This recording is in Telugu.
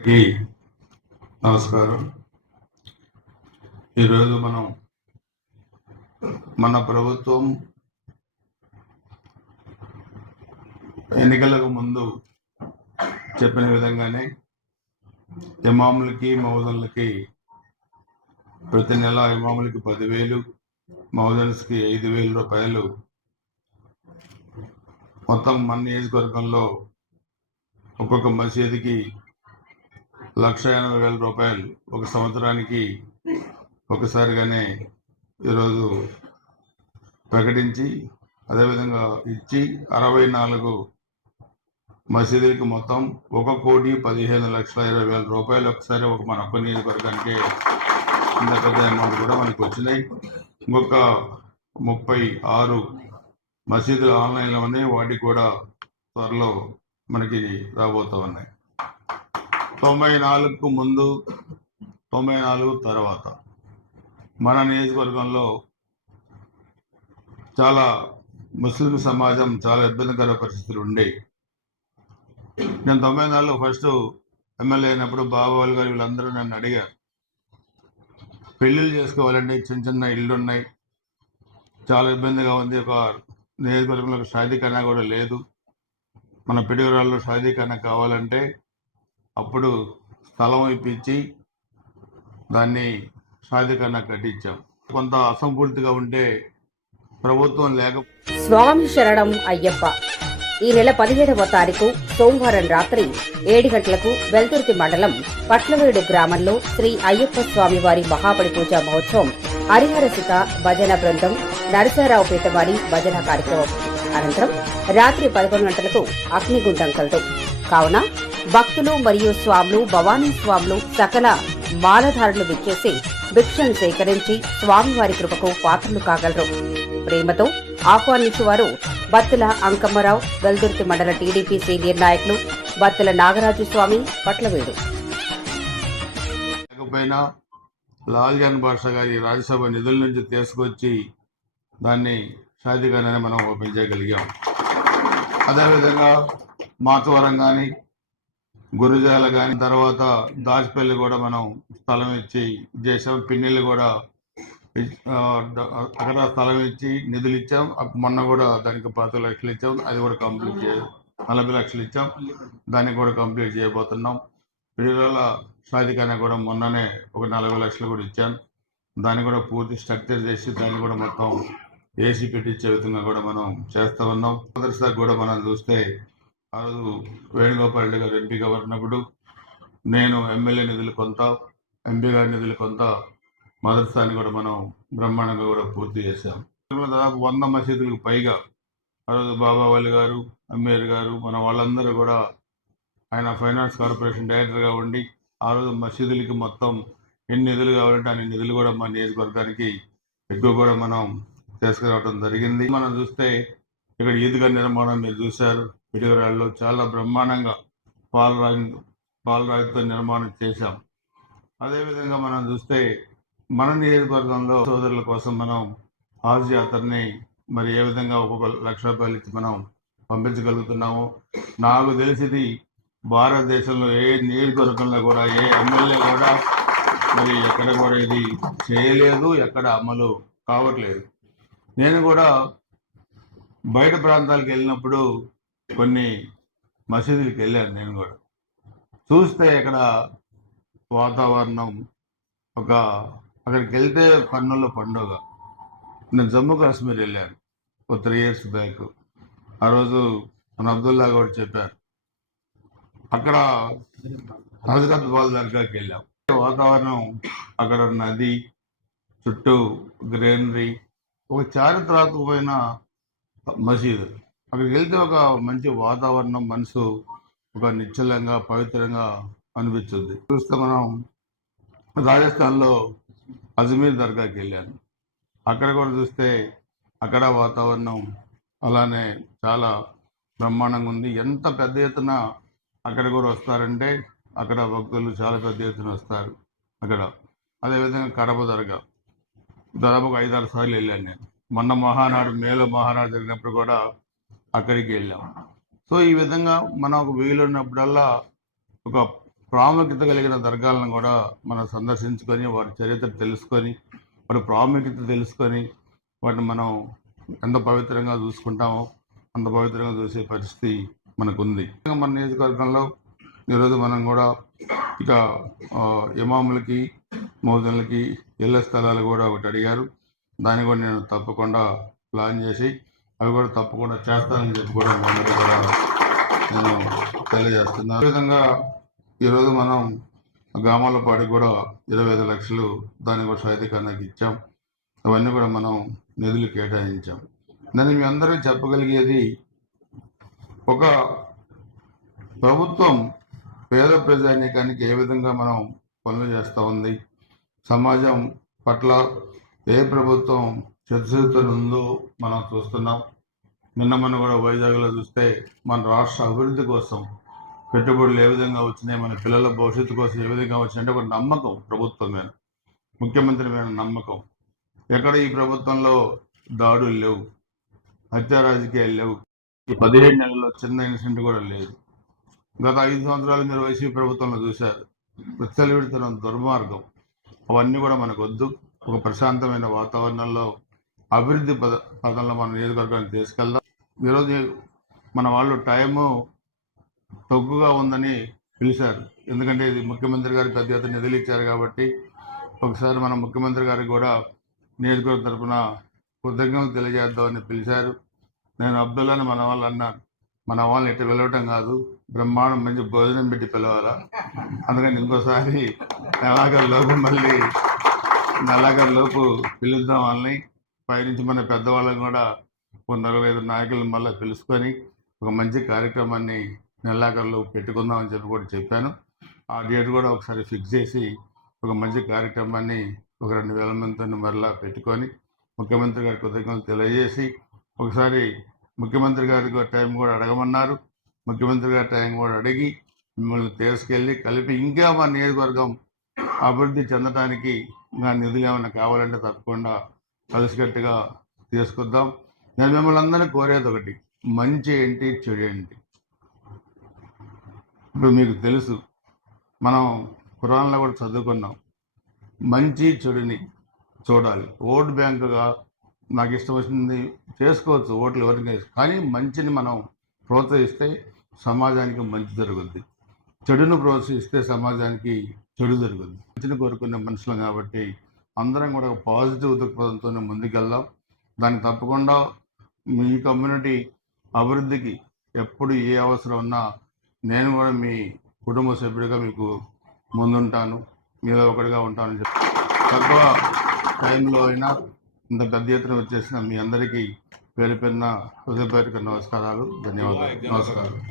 అందరికీ నమస్కారం. ఈరోజు మనం మన ప్రభుత్వం ఎన్నికలకు ముందు చెప్పిన విధంగానే ఇమాములకి మౌదన్లకి ప్రతి నెల ఇమాములకి పదివేలు మౌదన్స్కి ఐదు వేల రూపాయలు. మొత్తం మన నియోజకవర్గంలో ఒక్కొక్క మసీదుకి లక్ష ఎనభై వేల రూపాయలు ఒక సంవత్సరానికి ఒకసారిగానే ఈరోజు ప్రకటించి అదేవిధంగా ఇచ్చి అరవై నాలుగు మసీదులకి మొత్తం ఒక కోటి పదిహేను లక్షల ఇరవై వేల రూపాయలు ఒకసారి ఒక మన ఒక్క నియోజకవర్గానికి ఇంత పెద్ద అమౌంట్ కూడా మనకు వచ్చినాయి. ఇంకొక ముప్పై ఆరు మసీదులు ఆన్లైన్లో ఉన్నాయి వాటికి కూడా త్వరలో మనకి రాబోతూ ఉన్నాయి. తొంభై నాలుగుకు ముందు తొంభై నాలుగు తర్వాత మన నియోజకవర్గంలో చాలా ముస్లిం సమాజం చాలా ఇబ్బందికర పరిస్థితులు ఉండేవి నేను తొంభై నాలుగులో ఫస్ట్ ఎమ్మెల్యే అయినప్పుడు బాబావాళ్ళు గారు వీళ్ళందరూ నన్ను అడిగారు పెళ్ళిళ్ళు చేసుకోవాలంటే చిన్న చిన్న ఇళ్ళు ఉన్నాయి చాలా ఇబ్బందిగా ఉంది ఒక నియోజకవర్గంలో షాదీకరణ కూడా లేదు. మన పిడిగురాల్లో షాదీకరణ కావాలంటే అప్పుడు స్థలం ఇప్పించి దాన్ని షాదీకరణ కట్టించాం. కొంత అసంపూర్తిగా ఉంటే ప్రభుత్వం లేక స్వామి శరణం అయ్యప్ప. ఈ నెల పదిహేడవ తారీఖు సోమవారం రాత్రి ఏడు గంటలకు వెల్దుర్తి మండలం పట్లవేడు గ్రామంలో శ్రీ అయ్యప్ప స్వామి వారి మహాబలి పూజా మహోత్సవం హరిహరసిత భజన బృందం నరసారావుపేట వారి భజన కార్యక్రమం. అనంతరం రాత్రి పదకొండు గంటలకు అగ్నిగుండం కలదు. కావున భక్తులు మరియు స్వాములు భవానీ స్వాములు సకల మాలధారులు విచ్చేసి భిక్షను సేకరించి స్వామివారి కృపకు పాత్రలు కాగలరు. ప్రేమతో ఆహ్వానించేవారు బత్తుల అంకమ్మరావు వెల్దుర్తి మండల టీడీపీ సీనియర్ నాయకులు బత్తుల నాగరాజు స్వామి పట్లవేడు. లేకపోయినా లాల్ జాన్ బాషా గారి రాజ్యసభ నిధుల నుంచి తీసుకొచ్చి దాన్ని షాదీకరణని మనం ఓపెన్ చేయగలిగాం. అదేవిధంగా మాతవరం కానీ గురుజాల కానీ తర్వాత దాచిపల్లి కూడా మనం స్థలం ఇచ్చి చేసాం పిన్నెల్లి కూడా అక్కడ స్థలం ఇచ్చి నిధులు ఇచ్చాం. మొన్న కూడా దానికి పది లక్షలు ఇచ్చాం. అది కూడా కంప్లీట్ చే నలభై లక్షలు ఇచ్చాం. దాన్ని కూడా కంప్లీట్ చేయబోతున్నాం. పిల్లల షాదికాన కూడా మొన్ననే ఒక నలభై లక్షలు కూడా ఇచ్చాను దాన్ని కూడా పూర్తి స్ట్రక్చర్ చేసి దాన్ని కూడా మొత్తం ఏసీ పెట్టించే విధంగా కూడా మనం చేస్తూ ఉన్నాం. మొదటిసారి కూడా మనం చూస్తే ఆ రోజు వేణుగోపాల్ రెడ్డి గారు ఎంపీగా ఉన్నప్పుడు నేను ఎమ్మెల్యే నిధులు కొంత ఎంపీ గారి నిధులు కొంత మొదటిసారి కూడా మనం బ్రహ్మాండంగా కూడా పూర్తి చేశాం. దాదాపు వంద మసీదులకు పైగా ఆ రోజు బాబావల్లి గారు అమ్మేర్ గారు మన వాళ్ళందరూ కూడా ఆయన ఫైనాన్స్ కార్పొరేషన్ డైరెక్టర్గా ఉండి ఆ రోజు మసీదులకి మొత్తం ఎన్ని నిధులు కావాలంటే అన్ని నిధులు కూడా మన నియోజకవర్గానికి ఎక్కువ కూడా మనం తీసుకురావడం జరిగింది. మనం చూస్తే ఇక్కడ ఈద్గా నిర్మాణం మీరు చూశారు. పిడిగరాల్లో చాలా బ్రహ్మాండంగా పాలరాయి పాలరాయితో నిర్మాణం చేశాం. అదేవిధంగా మనం చూస్తే మన నియోజకవర్గంలో సోదరుల కోసం మనం హాజ్ యాత్రని మరి ఏ విధంగా ఒక్కొక్క లక్ష రూపాయలు ఇచ్చి మనం పంపించగలుగుతున్నాము నాకు తెలిసింది భారతదేశంలో ఏ నియోజకవర్గంలో కూడా ఏ ఎమ్మెల్యే కూడా మరి ఎక్కడ కూడా ఇది చేయలేదు ఎక్కడ అమలు కావట్లేదు. నేను కూడా బయట ప్రాంతాలకు వెళ్ళినప్పుడు కొన్ని మసీదులకు వెళ్ళాను నేను కూడా. చూస్తే ఇక్కడ వాతావరణం ఒక అక్కడికి వెళ్తే కన్నుల పండుగ. నేను జమ్మూ కాశ్మీర్ వెళ్ళాను ఒక త్రీ ఇయర్స్ బ్యాక్. ఆ రోజు మన అబ్దుల్లా కూడా చెప్పారు అక్కడ హజరత్ బాల్ దర్గాకి వెళ్ళాం. వాతావరణం అక్కడ నది చుట్టూ గ్రీనరీ ఒక చారిత్రాత్మకమైన మసీదు. అక్కడికి వెళ్తే ఒక మంచి వాతావరణం మనసు ఒక నిశ్చలంగా పవిత్రంగా అనిపించింది చూస్తే మనం రాజస్థాన్లో అజ్మీర్ దర్గాకి వెళ్ళాను. అక్కడ కూడా చూస్తే అక్కడ వాతావరణం అలానే చాలా బ్రహ్మాండంగా ఉంది. ఎంత పెద్ద ఎత్తున అక్కడ కూడా వస్తారంటే అక్కడ భక్తులు చాలా పెద్ద ఎత్తున వస్తారు అక్కడ. అదేవిధంగా కడప దర్గా. దాదాపు ఐదారు సార్లు వెళ్ళాను నేను. మొన్న మహానాడు మేలో మహానాడు జరిగినప్పుడు కూడా అక్కడికి వెళ్ళాం సో ఈ విధంగా మనం ఒక వీలున్నప్పుడల్లా ఒక ప్రాముఖ్యత కలిగిన దర్గాలను కూడా మనం సందర్శించుకొని వారి చరిత్ర తెలుసుకొని వాటి ప్రాముఖ్యత తెలుసుకొని వాటిని మనం ఎంత పవిత్రంగా చూసుకుంటామో అంత పవిత్రంగా చూసే పరిస్థితి మనకుంది. మన నియోజకవర్గంలో ఈరోజు మనం కూడా ఇక ఇమాములకి మౌజన్లకి ఇళ్ళ స్థలాలు కూడా ఒకటి అడిగారు. దాన్ని కూడా నేను తప్పకుండా ప్లాన్ చేసి అవి కూడా తప్పకుండా చేస్తానని చెప్పి కూడా మీ కూడా నేను తెలియజేస్తున్నాను అదేవిధంగా ఈరోజు మనం గ్రామాలపాటికి కూడా ఇరవై ఐదు లక్షలు దాని కూడా సాధికారానికి ఇచ్చాం. అవన్నీ కూడా మనం నిధులు కేటాయించాం. నేను మీ అందరికీ చెప్పగలిగేది ఒక ప్రభుత్వం పేద ప్రజానీకానికి ఏ విధంగా మనం పనులు చేస్తూ ఉంది సమాజం పట్ల ఏ ప్రభుత్వం చర్చిస్తుందో మనం చూస్తున్నాం. నిన్న మనం కూడా వైజాగ్లో చూస్తే మన రాష్ట్ర అభివృద్ధి కోసం పెట్టుబడులు ఏ విధంగా వచ్చినాయి మన పిల్లల భవిష్యత్తు కోసం ఏ విధంగా వచ్చినాయంటే ఒక నమ్మకం ప్రభుత్వం మీద. ముఖ్యమంత్రి మీద నమ్మకం. ఎక్కడ ఈ ప్రభుత్వంలో దాడులు లేవు హత్య రాజకీయాలు లేవు. ఈ పదిహేడు నెలల్లో చిన్న ఇన్సిడెంట్ కూడా లేదు. గత ఐదు సంవత్సరాలు మీరు వైసీపీ ప్రభుత్వంలో చూశారు. విచ్చలవిడుతున్న దుర్మార్గం అవన్నీ కూడా మనకు వద్దు. ఒక ప్రశాంతమైన వాతావరణంలో అభివృద్ధి పద పదంలో మన నియోజకవర్గాన్ని తీసుకెళ్దాం. ఈరోజు మన వాళ్ళు టైము తగ్గుగా ఉందని పిలిచారు. ఎందుకంటే ఇది ముఖ్యమంత్రి గారు పెద్ద ఎత్తున నిధులు ఇచ్చారు కాబట్టి ఒకసారి మన ముఖ్యమంత్రి గారికి కూడా నియోజకవర్గం తరఫున కృతజ్ఞతలు తెలియజేద్దామని పిలిచారు. నేను అబ్దుల్లాని మన వాళ్ళు అన్నారు. మన వాళ్ళని ఇట్లా పిలవటం కాదు బ్రహ్మాండం మంచి భోజనం పెట్టి పిలవాలా? అందుకని ఇంకోసారి నెలాఖరు లోపు మళ్ళీ నెలాఖరు లోపు పిలుద్దాం వాళ్ళని. పైనుంచి మన పెద్దవాళ్ళని కూడా ఒక నలభై ఐదు నాయకులను మళ్ళీ పిలుచుకొని ఒక మంచి కార్యక్రమాన్ని నెలాఖరులో పెట్టుకుందామని చెప్పి కూడా చెప్పాను. ఆ డేట్ కూడా ఒకసారి ఫిక్స్ చేసి ఒక మంచి కార్యక్రమాన్ని ఒక రెండు వేల మందితో మరలా పెట్టుకొని ముఖ్యమంత్రి గారి కృతజ్ఞతలు తెలియజేసి ఒకసారి ముఖ్యమంత్రి గారికి టైం కూడా అడగమన్నారు. ముఖ్యమంత్రి గారి టైం కూడా అడిగి మిమ్మల్ని తీసుకెళ్ళి కలిపి ఇంకా మా నియోజకవర్గం అభివృద్ధి చెందడానికి ఇంకా నిధులు ఏమైనా కావాలంటే తప్పకుండా కలిసికట్టుగా తీసుకుందాం నేను మిమ్మల్ని అందరినీ కోరేది ఒకటి మంచి ఏంటి చెడు ఏంటి? ఇప్పుడు మీకు తెలుసు మనం కురాన్లో కూడా చదువుకున్నాం మంచి చెడుని చూడాలి. ఓట్ బ్యాంకుగా నాకు ఇష్టం వచ్చింది చేసుకోవచ్చు ఓట్లు ఎవరికి కానీ మంచిని మనం ప్రోత్సహిస్తే సమాజానికి మంచి జరుగుద్ది. చెడును ప్రోత్సహిస్తే సమాజానికి చెడు జరుగుద్ది. మంచిని కోరుకునే మనుషులు కాబట్టి అందరం కూడా ఒక పాజిటివ్ దృక్పథంతో ముందుకెళ్దాం. దానికి తప్పకుండా మీ కమ్యూనిటీ అభివృద్ధికి ఎప్పుడు ఏ అవసరం ఉన్నా నేను కూడా మీ కుటుంబ సభ్యుడిగా మీకు ముందుంటాను. మీలో ఒకటిగా ఉంటానని చెప్పి. తక్కువ టైంలో అయినా ఇంత పెద్ద ఎత్తున వచ్చేసిన మీ అందరికీ పేరు పేరున హృదయపూర్వక నమస్కారాలు ధన్యవాదాలు. నమస్కారం.